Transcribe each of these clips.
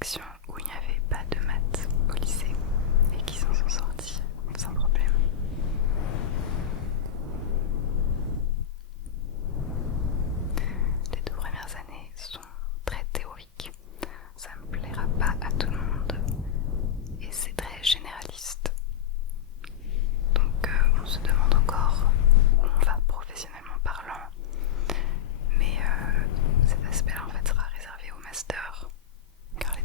section où il n'y avait pas de maths au lycée et qui s'en sont sortis sans problème. Les 2 premières années sont très théoriques, ça ne plaira pas à tout le monde et c'est très généraliste. Donc on se demande encore où on va professionnellement parlant, mais cet aspect-là en fait sera réservé au master, car les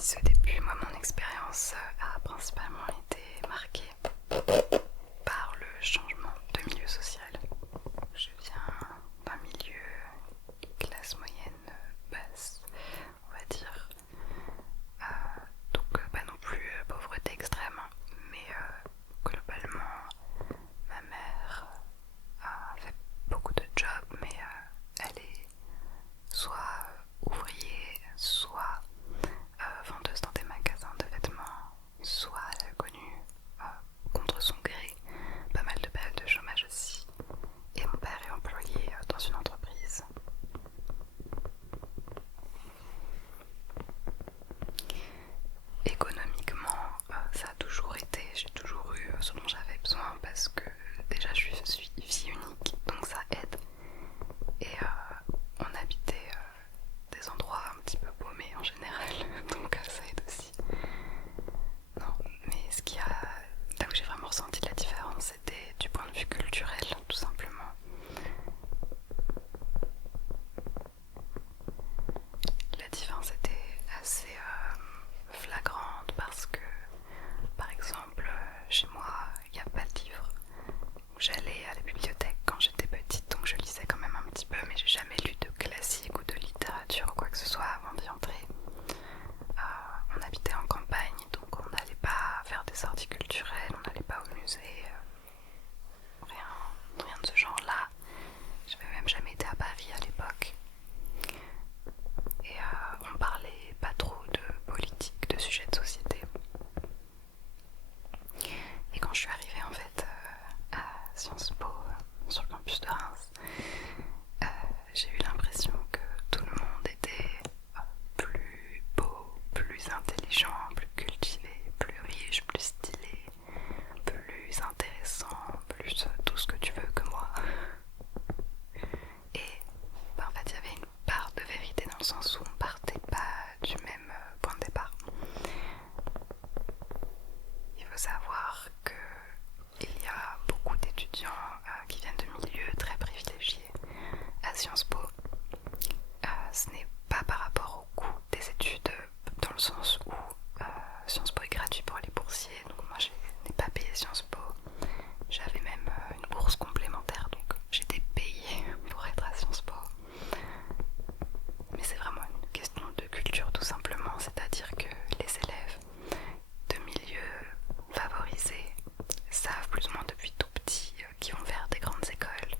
disais au début, moi mon expérience a principalement été marquée par le changement de milieu social. Je viens d'un milieu classe moyenne basse, on va dire. Donc pas non plus pauvreté extrême, mais globalement ma mère a fait beaucoup de jobs, mais elle est soit ouvrier, soit vendeuse dans des magasins de vêtements, soit elle a connu contre son gré pas mal de périodes de chômage aussi. Et mon père est employé dans une entreprise. Économiquement, ça a toujours été, j'ai toujours eu ce dont j'avais besoin parce que déjà je suis fille unique, donc ça aide. Et on habitait des endroits un petit peu paumés en général, donc ça aide aussi. Non, mais là où j'ai vraiment ressenti la différence, c'était du point de vue culturel, tout simplement. La différence était assez flagrante parce que, par exemple, chez moi, il n'y a pas de livre. J'allais à la bibliothèque quand j'étais petite, donc je lisais quand même un petit peu, mais j'ai jamais lu de classique ou de littérature ou quoi que ce soit avant d'y entrer. On habitait en campagne, donc on n'allait pas faire des sorties culturelles, on n'allait pas au musée, rien de ce genre-là. J'avais même jamais été à Paris à l'époque. Et on parlait pas trop de politique, de sujets de société. Et quand je suis arrivée en fait à Sciences Po, sur le campus de Reims, j'ai eu l'impression que tout le monde était plus beau, plus intelligent, plus cultivé, plus riche, plus stylé, plus intéressant, plus tout ce que tu veux que moi. Et en fait il y avait une part de vérité dans le sens où on partait pas du même point de départ. Il faut savoir qu'il y a beaucoup d'étudiants qui viennent de milieux très privilégiés à Sciences Po. Ce n'est pas par rapport au coût des études, dans le sens où Sciences Po est gratuit pour les boursiers, donc moi je n'ai pas payé Sciences Po. J'avais même une bourse complémentaire, donc j'étais payée pour être à Sciences Po. Mais c'est vraiment une question de culture tout simplement, c'est-à-dire que les élèves de milieux favorisés savent plus ou moins depuis tout petit qu'ils vont vers des grandes écoles,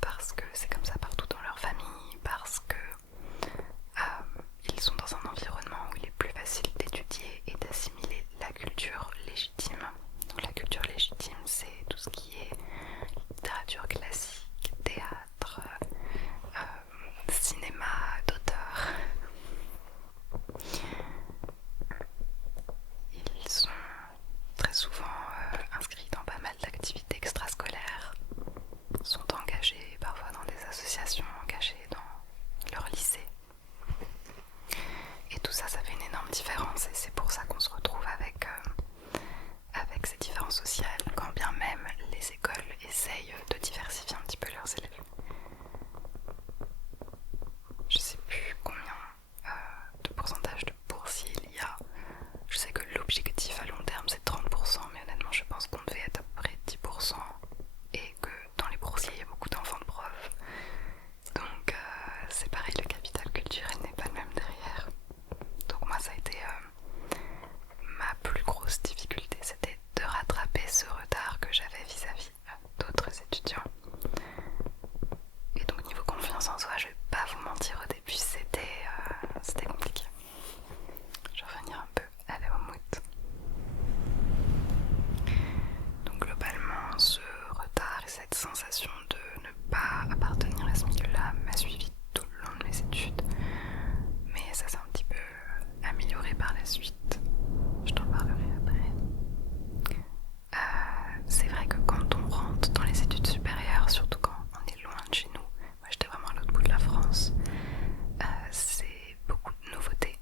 parce que c'est comme ça partout dans leur famille, parce que ils sont dans un environnement où il est plus facile d'étudier et d'assimiler la culture légitime. Donc la culture légitime, c'est tout ce qui est littérature classique, théâtre, cinéma d'auteur. Ils sont très souvent inscrits dans pas mal d'activités extrascolaires, sont engagés parfois dans des associations, engagés dans leur lycée. Et tout ça, ça fait une énorme différence et c'est pour ça qu'on se retrouve avec ces différences sociales, quand bien même les écoles essayent de diversifier un petit peu leurs élèves. Je sais plus combien de pourcentage de boursiers il y a. Je sais que l'objectif à long terme c'est 30%, mais honnêtement je pense qu'on devait être à peu près 10% et que dans les boursiers il y a beaucoup d'enfants de profs. Donc c'est pareil, le capital culturel n'est pas le même derrière. Donc moi ça a été ma plus grosse difficulté, c'était de rattraper ce retard que j'avais vis-à-vis d'autres étudiants. Et donc niveau confiance en soi, je vais pas vous mentir, au début c'était compliqué. Je vais revenir un peu à la mammouth. Donc globalement, ce retard et cette sensation de ne pas appartenir à ce milieu-là m'a suivi tout le long de mes études. Mais ça s'est un petit peu amélioré par la suite. Je t'en parlerai après. C'est vrai que quand on rentre dans les études supérieures, surtout quand on est loin de chez nous, moi j'étais vraiment à l'autre bout de la France, c'est beaucoup de nouveautés.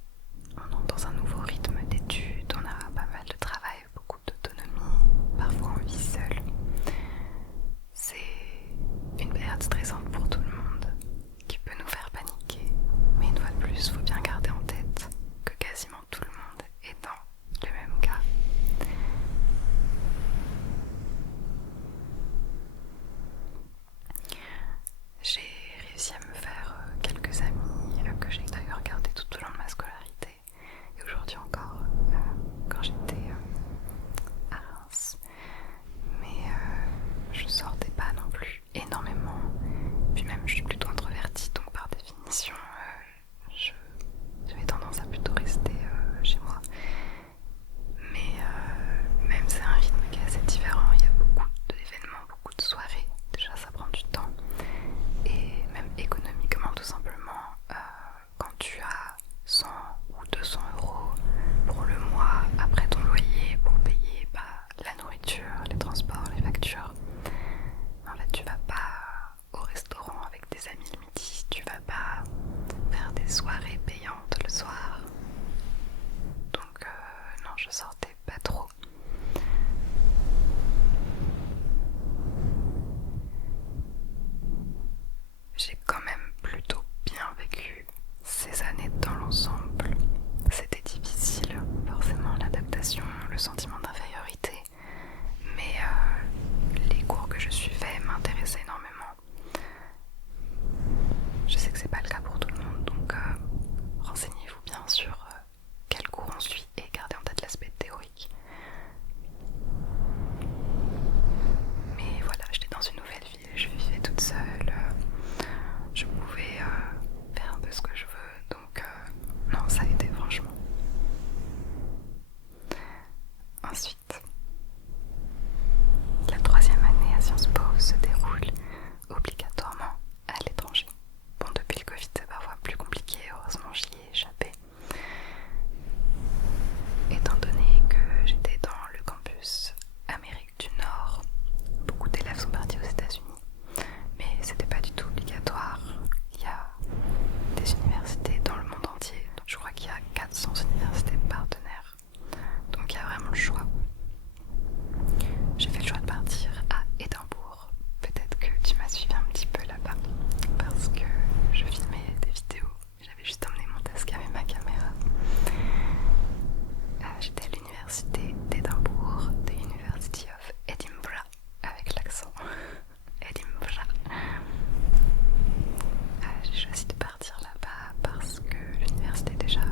On entre dans un nouveau rythme d'études, on a pas mal de travail, beaucoup d'autonomie, parfois on vit seul. C'est une période stressante pour tout le monde, qui peut nous faire paniquer, mais une fois de plus, il faut bien garder en tête que quasiment tout le Ensuite, la troisième année à Sciences Po se déroule obligatoirement à l'étranger. Bon, depuis le Covid, c'est parfois plus compliqué, heureusement j'y ai échappé. Étant donné que j'étais dans le campus Amérique du Nord, beaucoup d'élèves sont partis aux États-Unis, mais c'était pas du tout obligatoire. Il y a des universités dans le monde entier, donc je crois qu'il y a 400 universités partenaires, donc il y a vraiment le choix. J'ai fait le choix de partir à Édimbourg. Peut-être que tu m'as suivi un petit peu là-bas parce que je filmais des vidéos. J'avais juste emmené mon Tascam et ma caméra. J'étais à l'université d'Édimbourg, the University of Edinburgh, avec l'accent Edinburgh. J'ai choisi de partir là-bas parce que l'université déjà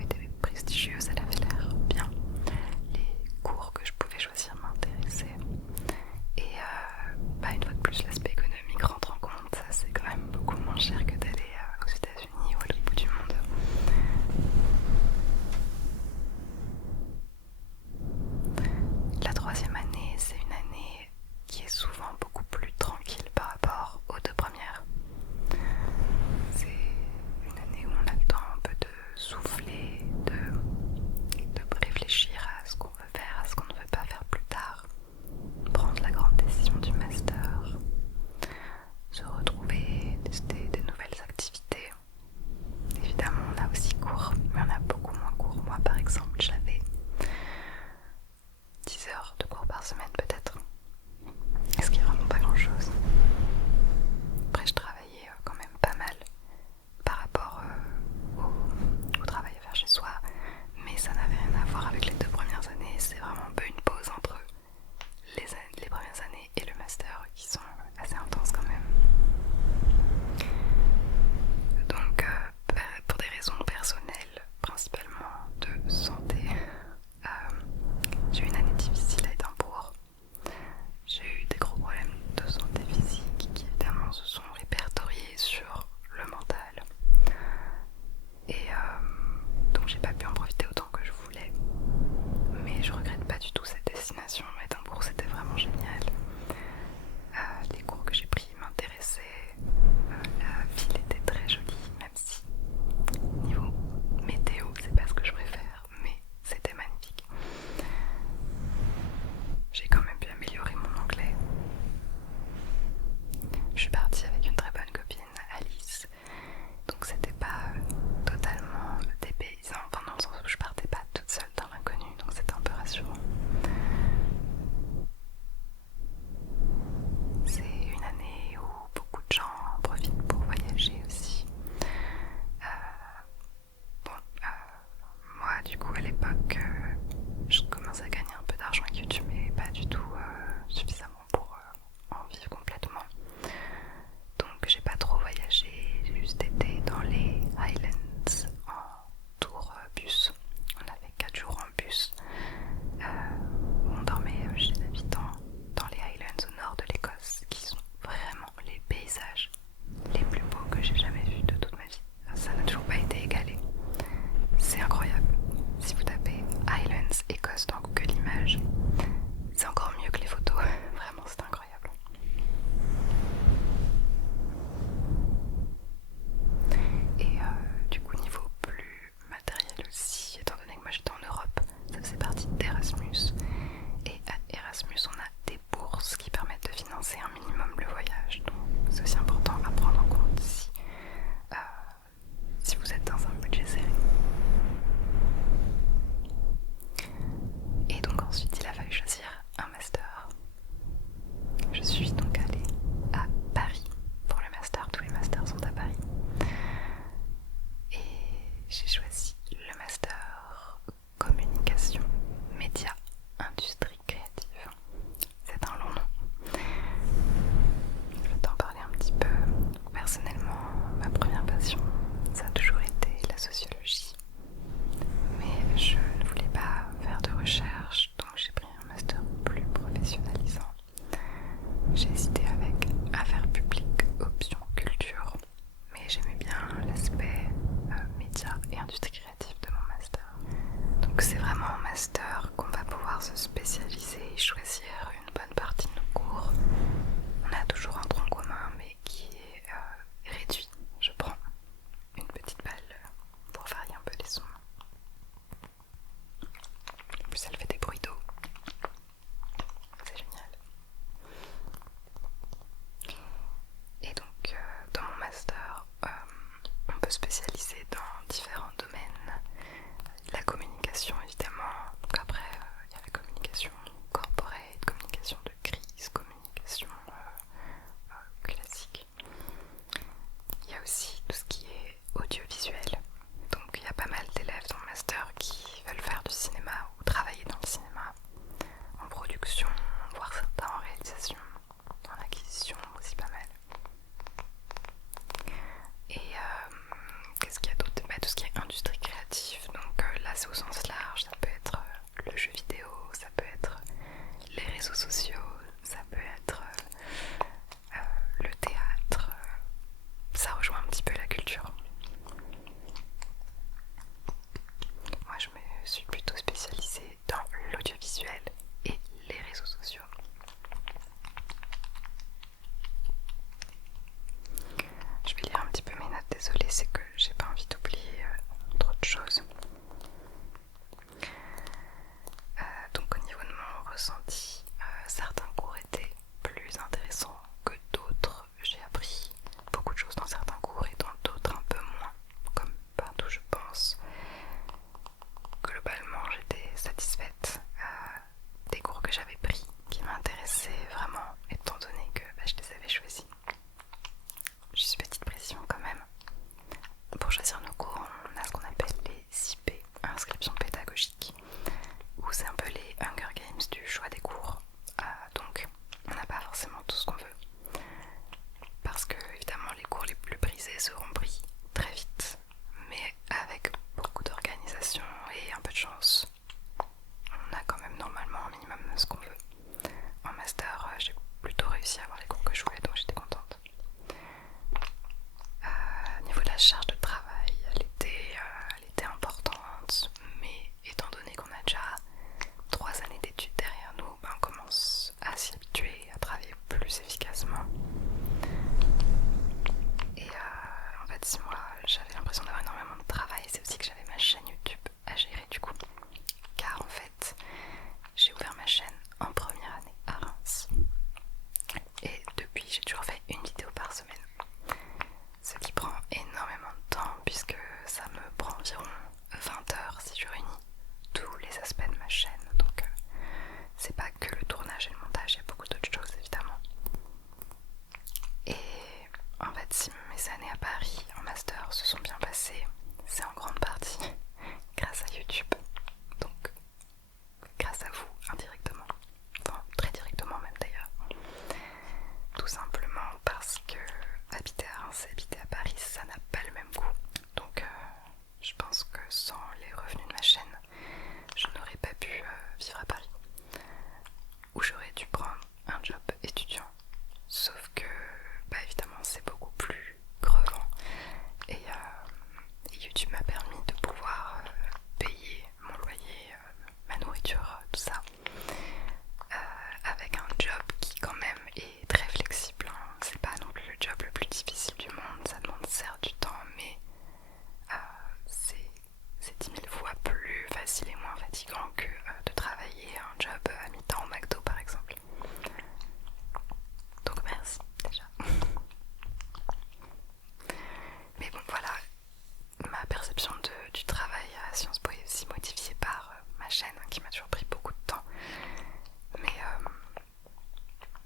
était prestigieuse, elle avait l'air bien. Les cours que je pouvais choisir m'intéressaient. Et une fois de plus, l'aspect économique rentre en compte. Ça, c'est quand même beaucoup moins cher que d'aller aux États-Unis ou à l'autre bout du monde. La troisième année, c'est une année qui est souvent beaucoup plus tranquille par rapport aux deux premières. C'est une année où on a le temps un peu de souffler, de réfléchir à ce qu'on veut faire, à ce qu'on ne veut pas faire plus tard, prendre la grande décision du master, se retrouver, tester des nouvelles activités. Évidemment, on a aussi cours, mais on a beaucoup moins cours. Moi, par exemple, j'avais 10 heures de cours par semaine peut-être, ce qui est vraiment pas grand-chose. Après, je travaillais quand même pas mal par rapport au travail à faire chez soi, mais ça n'avait rien à voir avec les deux premières années. C'est vraiment un peu une pause entre les premières années et le master qui sont assez intenses quand même. Donc pour des raisons personnelles, principalement de santé, j'ai eu une année difficile à Édimbourg. J'ai eu des gros problèmes de santé physique qui évidemment se sont répertoriés sur le mental. Et donc j'ai pas pu en profiter autant que je voulais. Mais je regrette pas du tout cette destination. Édimbourg, c'était vraiment génial. Les cours que j'ai pris m'intéressaient. La ville était très jolie, même si niveau météo, c'est pas ce que je préfère, mais c'était magnifique. J'ai quand même pu améliorer mon anglais. Je suis partie avec une très bonne copine, Alice, donc c'était pas totalement dépaysant, enfin dans le sens c'est au sens large, ça peut être le jeu vidéo, ça peut être les réseaux sociaux, ça peut être le théâtre, ça rejoint un petit peu la culture. Moi je me suis plutôt spécialisée dans l'audiovisuel et les réseaux sociaux. Je vais lire un petit peu mes notes, désolée, c'est que j'ai pas envie d'oublier trop de choses. Donc au niveau de mon ressenti, certains cours étaient plus intéressants que d'autres. J'ai appris beaucoup de choses dans certains cours et dans d'autres un peu moins, comme partout je pense. Globalement j'étais satisfaite des cours que j'avais pris, qui m'intéressaient vraiment, étant donné que je les avais choisis. J'ai une petite pression quand même. Pour choisir nos cours, on a ce qu'on appelle les IP, inscriptions pédagogiques, où c'est un peu les Hunger Games du choix des cours. Donc on n'a pas forcément tout ce qu'on veut, parce que évidemment les cours les plus prisés seront pris très vite, mais avec beaucoup d'organisation et un peu de chance, on a quand même normalement un minimum ce qu'on veut. En master, j'ai plutôt réussi à avoir les cours que je voulais, donc j'étais contente. Au niveau de la charge de travail, elle était importante, mais étant donné qu'on a déjà 3 années d'études derrière nous, on commence à s'y habituer, à travailler plus efficacement. Et en fait, si moi j'avais l'impression d'avoir énormément de travail, c'est aussi que j'avais ma chaîne YouTube à gérer du coup. Car en fait, j'ai ouvert ma chaîne en première année à Reims. Et depuis, j'ai toujours fait une vidéo par semaine. Ce qui prend énormément de temps puisque ça me prend environ 20 heures si je réunis tous les aspects de ma chaîne. Donc c'est pas que le tournage et le montage, il y a beaucoup d'autres choses évidemment. Et en fait, si mes années à Paris en master se sont bien passées, c'est en grande partie grâce à YouTube. Donc grâce à vous indirectement, enfin très directement même d'ailleurs. Tout simplement parce que habiter à Reims et habiter à Paris, ça n'a pas le même goût. Donc je pense que sans les revenus de ma chaîne, je n'aurais pas pu vivre à Paris. Ou j'aurais dû prendre un job étudiant. Sauf que, évidemment, c'est beaucoup plus crevant. Et YouTube m'a permis de pouvoir payer mon loyer, ma nourriture, tout ça. Avec un job qui quand même est très flexible. C'est pas non plus le job le plus difficile du monde. Ça demande certes du temps, mais c'est 10 000 fois plus facile et moins fatigant que de travailler un job à mi-temps au McDo par exemple. Donc merci déjà. Mais bon voilà, ma perception du travail à Sciences Po est aussi modifiée par ma chaîne qui m'a toujours pris beaucoup de temps. Mais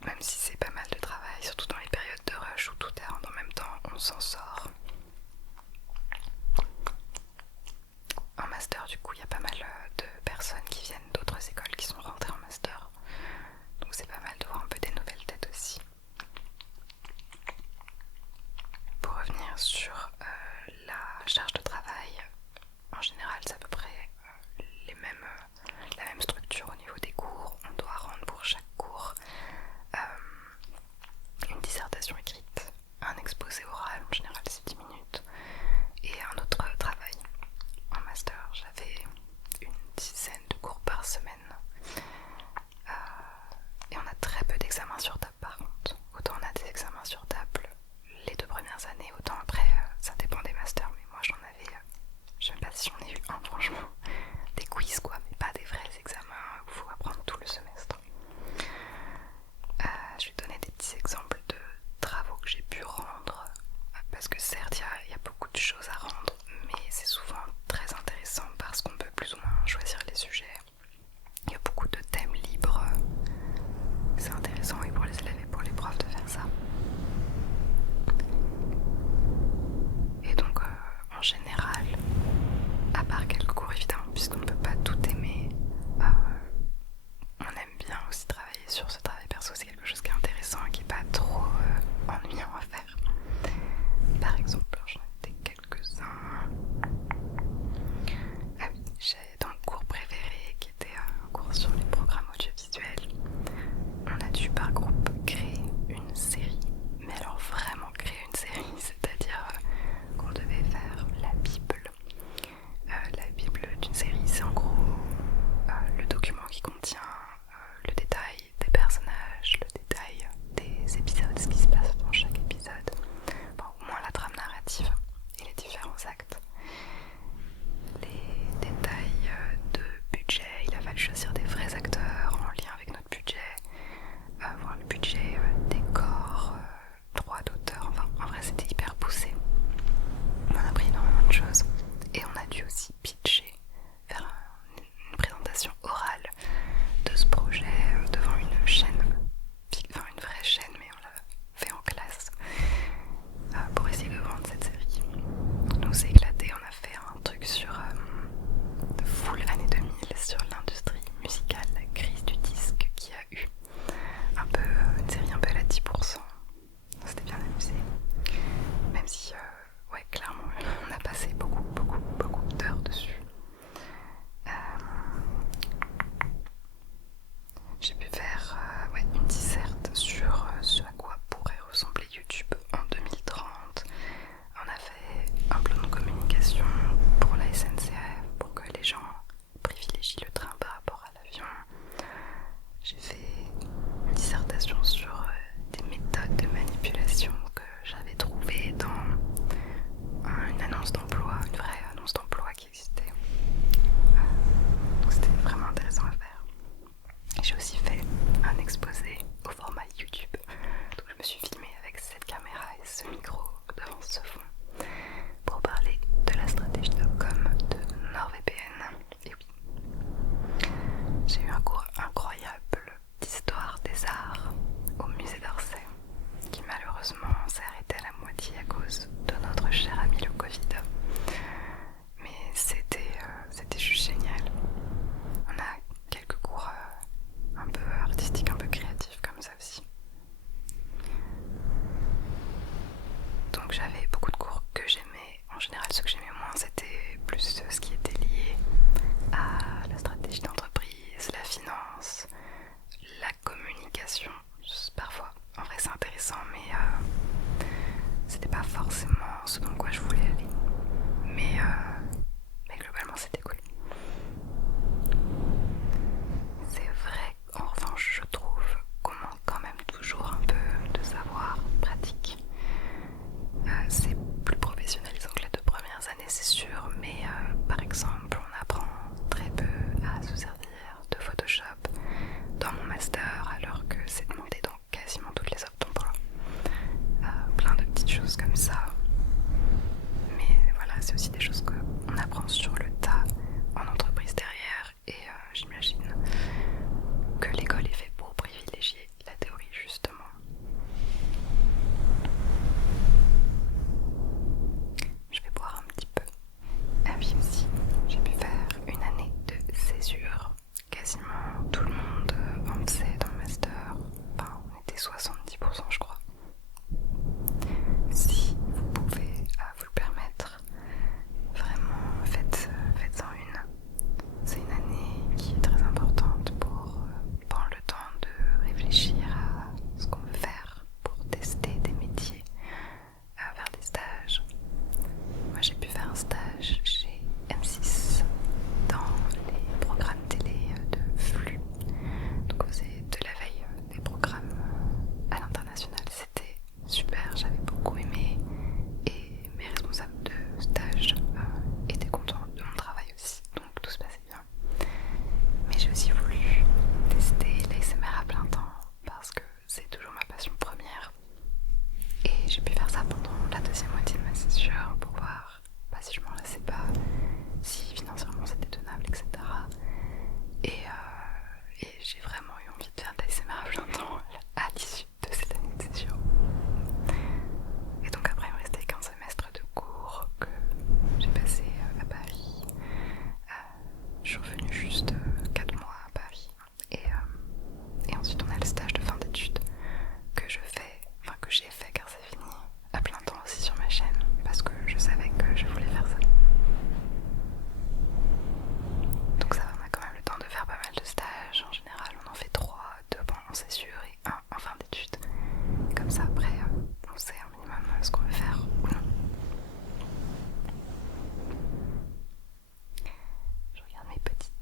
même si c'est pas mal de travail, surtout dans les périodes de rush où tout est en même temps, on s'en sort. En master, du coup, il y a pas mal de personnes qui viennent d'autres écoles qui sont rentrées en master. Donc c'est pas mal de voir un peu des nouvelles têtes aussi. Pour revenir sur la charge de travail, en général, c'est à peu près la même structure au niveau des cours. On doit rendre pour chaque cours une dissertation écrite, un exposé oral, en général c'est 10 minutes, et un autre travail. En master, j'avais une dizaine de cours par semaine. Et on a très peu d'examens sur table par contre. Autant on a des examens sur table les 2 premières années, autant après ça dépend des masters. Mais moi j'en avais, je sais même pas si j'en ai eu un franchement. Des quiz quoi, mais pas des vrais examens où il faut apprendre tout le semestre. Je vais donner des petits exemples de travaux que j'ai pu rendre. Parce que certes il y a beaucoup de choses à rendre, mais c'est souvent très intéressant parce qu'on peut plus ou moins choisir les sujets. Il y a beaucoup de thèmes libres. C'est intéressant et pour les élèves et pour les profs de faire ça. Et donc en général, à part quelques cours évidemment podcast sur l'industrie musicale, la crise du disque qui a eu un peu une série un peu à la 10%. C'était bien amusé. Même si, ouais, clairement, on a passé beaucoup d'heures dessus. J'ai pu faire ouais, une disserte sur ce à quoi pourrait ressembler YouTube en 2030. On a fait un plan de communication pour la SNCF pour que les gens privilégient le train par rapport à l'avion. J'ai fait une dissertation sur des méthodes de manipulation que j'avais trouvées dans une annonce d'emploi, une vraie annonce d'emploi qui existait. Donc c'était vraiment intéressant à faire. J'ai aussi fait un exposé au format YouTube. Donc je me suis filmée avec cette caméra et ce micro devant ce fond pour parler de la stratégie de com de NordVPN. Et oui, j'ai eu un cours incroyable d'histoire des arts au musée d'Orsay qui malheureusement s'est arrêté à la moitié à cause de notre cher ami le Covid. Mais c'était juste génial. On a quelques cours un peu artistiques, un peu créatifs comme ça aussi. Donc j'avais beaucoup de cours que j'aimais. En général, ce que j'aimais moins, c'était plus ce qui était lié à la stratégie d'entreprise, la finance, la communication. Parfois, en vrai, c'est intéressant, mais c'était pas forcément ce dans quoi je voulais aller. Mais globalement, c'était cool. C'est vrai, en revanche, je trouve qu'on manque quand même toujours un peu de savoir pratique. C'est plus professionnalisant que les 2 premières années, c'est sûr, mais par exemple, on apprend très peu à se servir de Photoshop dans mon master, alors que c'est demandé dans quasiment toutes les offres d'emploi. Plein de petites choses comme ça. Mais voilà, c'est aussi des choses qu'on apprend sur le tas en entreprise derrière, et j'imagine que l'école est faite pour privilégier la théorie justement. Je vais boire un petit peu. Ah oui aussi, j'ai pu faire une année de césure. Quasiment tout le monde en faisait dans le master. Enfin, on était 70% je crois. Si vous pouvez vous le permettre, vraiment faites-en une. C'est une année qui est très importante pour prendre le temps de réfléchir à ce qu'on veut faire, pour tester des métiers, faire des stages. Moi j'ai pu faire un stage chez M6 dans les programmes télé de flux. Donc on faisait de la veille des programmes à l'international. C'était super, j'avais beaucoup aimé et mes responsables de stage étaient contents de mon travail aussi, donc tout se passait bien. Mais j'ai aussi voulu tester l'ASMR à plein temps parce que c'est toujours ma passion première. Et j'ai pu faire ça pendant la 2e moitié de ma césure pour voir si je m'en lassais pas, si financièrement c'était tenable, etc. Et j'ai vraiment eu envie de faire de l'ASMR à plein temps à l'issue de cette année de césure. Et donc après il me restait qu'un semestre de cours que j'ai passé à Paris. Je suis revenue juste 4 mois à Paris. Et ensuite on a le stage de fin d'études que j'ai fait car c'est fini à plein temps aussi sur ma chaîne parce que je savais que je voulais faire ça. Donc ça m'a quand même le temps de faire pas mal de stages. En général on en fait 3, 2 en césure et 1 en fin d'études. Comme ça après on sait un minimum ce qu'on veut faire ou non. Je regarde mes petites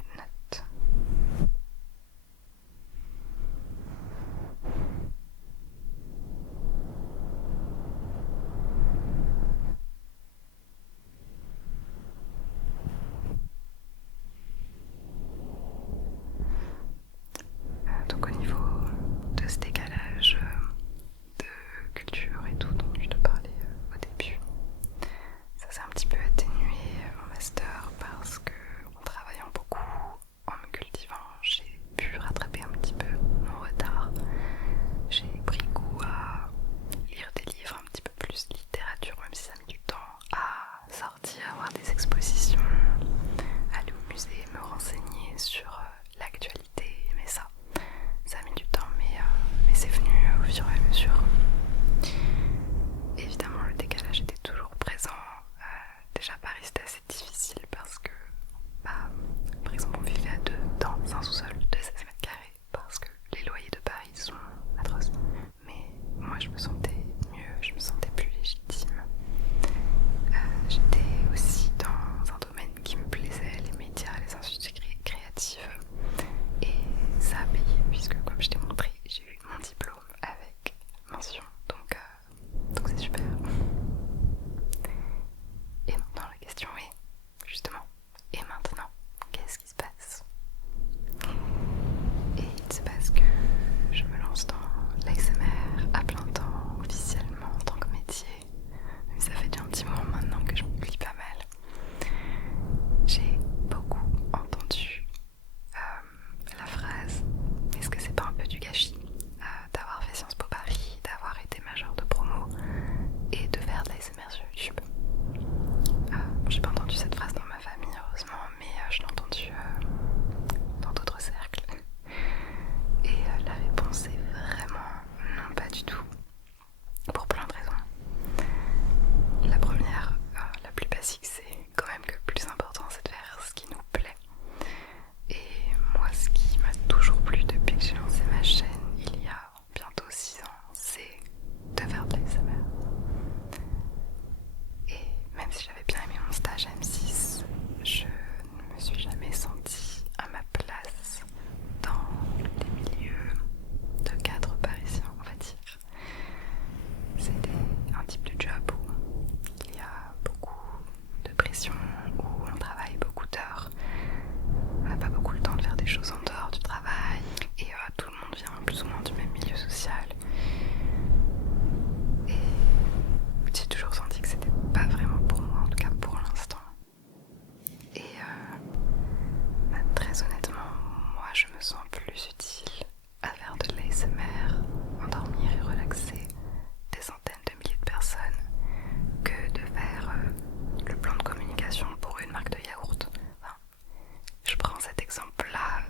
des choses en dehors du travail et tout le monde vient plus ou moins du même milieu social. Et j'ai toujours senti que c'était pas vraiment pour moi, en tout cas pour l'instant. Et très honnêtement, moi je me sens plus utile à faire de l'ASMR, endormir et relaxer des centaines de milliers de personnes que de faire le plan de communication pour une marque de yaourt. Enfin, je prends cet exemple-là,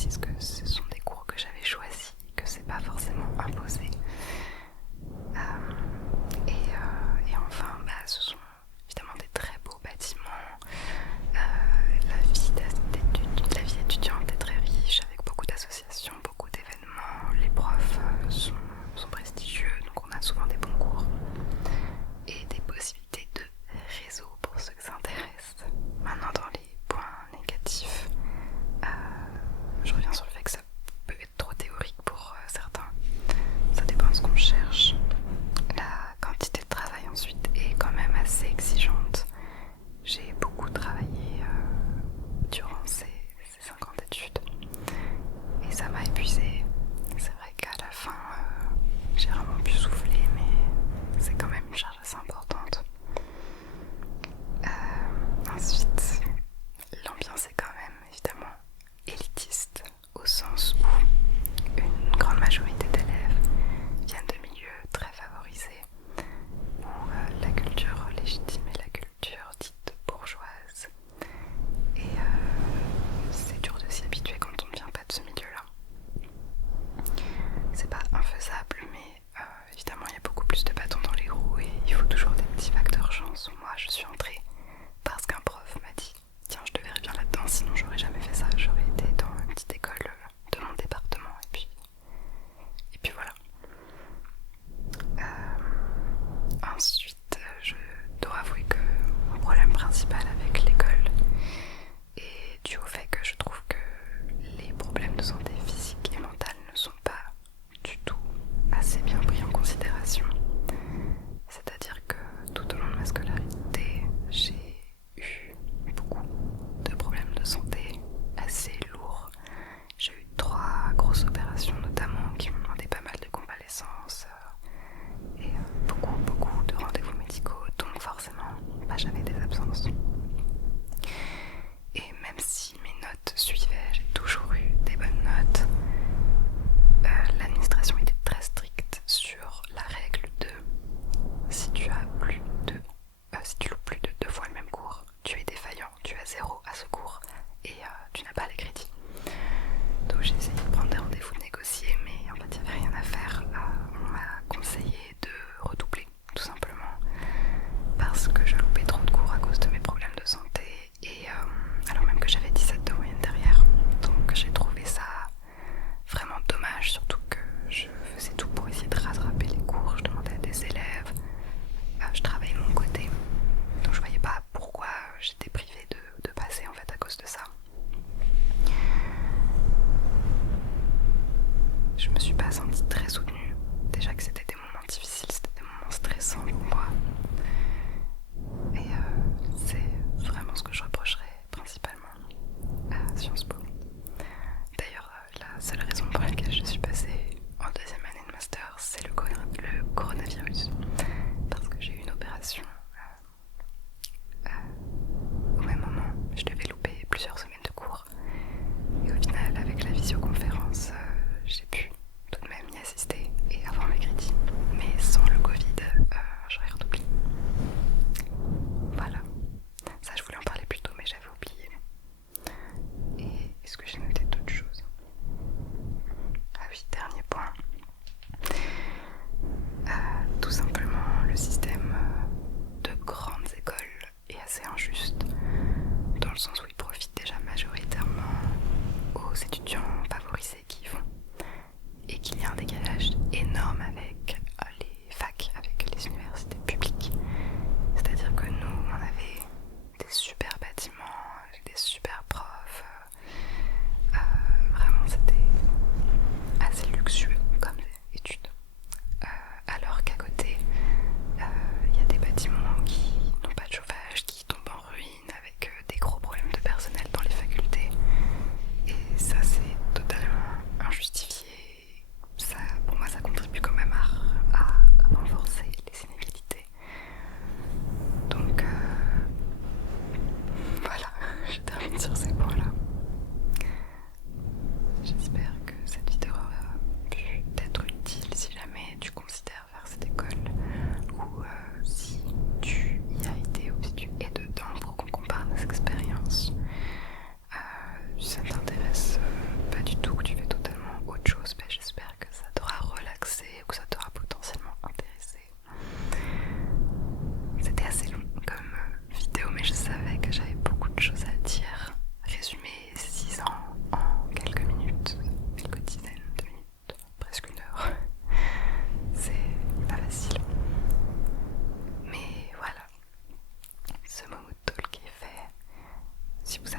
précise que ce sont des cours que j'avais choisis, que c'est pas forcément imposé. Et enfin, ce sont évidemment des très beaux bâtiments. La vie étudiante est très riche, avec beaucoup d'associations, beaucoup d'événements. Les profs sont prestigieux, donc on a souvent des bons cours et des possibilités de réseau pour ceux que ça intéresse. Maintenant, dans les points négatifs, je reviens sur le fait que ça peut être trop théorique pour certains. Ça dépend de ce qu'on cherche. La quantité de travail ensuite est quand même assez exigeante. J'ai beaucoup travaillé durant ces 5 ans d'études et ça m'a épuisée. C'est vrai qu'à la fin, j'ai vraiment pu souffler, mais c'est quand même une charge assez importante. Ensuite, l'ambiance est quand même évidemment élitiste, au sens où une grande majorité d'élèves viennent de milieux très favorisés, où la culture légitime est la culture dite bourgeoise. Et c'est dur de s'y habituer quand on ne vient pas de ce milieu-là. C'est pas infaisable, mais évidemment il y a beaucoup plus de bâtons dans les roues et il faut toujours des petits facteurs chance. Moi je suis entrée parce qu'un prof m'a dit tiens, je te verrais bien là-dedans, sinon j'aurais jamais fait ça, j'aurais été dans une petite école de mon département et puis voilà. Ensuite, je dois avouer que mon problème principal avec l'école est dû au fait que je trouve que les problèmes de santé physique et mentale ne sont pas du tout assez bien pris en considération. C'est-à-dire que tout au long de ma scolarité, j'ai eu beaucoup de problèmes de santé assez lourds. J'ai eu 3 grosses opérations notamment qui m'ont demandé pas mal de convalescence et beaucoup de rendez-vous médicaux, donc forcément j'avais des absences. Et même si mes notes suivaient, j'ai toujours eu des bonnes notes. L'administration était très stricte sur la règle de si tu loues plus de 2 fois le même cours, tu es défaillant, tu as 0 à ce cours et tu n'as pas les crédits. Donc j'ai essayé de prendre des rendez-vous, de négocier, mais en fait il n'y avait rien à faire. On m'a conseillé de redoubler tout simplement parce que je loupais trop de cours à cause de mes problèmes de santé et alors même que j'avais 17 de moyenne derrière. Donc j'ai trouvé ça vraiment dommage, surtout que je faisais tout pour essayer de rattraper les cours, je demandais à des élèves, je travaillais de mon côté, donc je voyais pas pourquoi j'étais privée de passer en fait à cause de ça. Je me suis pas sentie très soutenue, déjà que c'était des moments difficiles, c'était des moments stressants pour moi. Et c'est vraiment ce que je reprocherais principalement à Sciences Po. D'ailleurs, la seule raison pour laquelle je suis passée en 2e année de master, c'est le coronavirus. Parce que j'ai eu une opération au même moment. Je devais louper plusieurs semaines de cours. Et au final, avec la visioconférence, j'ai pu tout de même y assister et avoir mes crédits. Mais sans le Covid, j'aurais redoublé. Voilà. Ça, je voulais en parler plus tôt, mais j'avais oublié. Et est-ce que j'ai noté d'autres choses? Ah oui, dernier point. Tout simplement, le système de grandes écoles est assez injuste, dans le sens où il profite déjà majoritairement aux étudiants favorisés qui y vont, et qu'il y a un décalage énorme avec les facs, avec les universités publiques. C'est-à-dire que nous, on avait des super bâtiments, des super profs, vraiment c'était assez luxueux comme études. Alors qu'à côté, il y a des bâtiments qui n'ont pas de chauffage, qui tombent en ruine avec des gros problèmes de personnel dans les facultés. Et ça, c'est totalement injustifié. Ça, pour moi, ça contribue quand même à renforcer les inégalités. Donc, voilà, je termine sur ces points-là. J'espère que cette vidéo aura pu t'être utile si jamais tu considères faire cette école ou si tu y as été ou si tu es dedans pour qu'on compare nos expériences. Si ça ne t'intéresse pas du si vous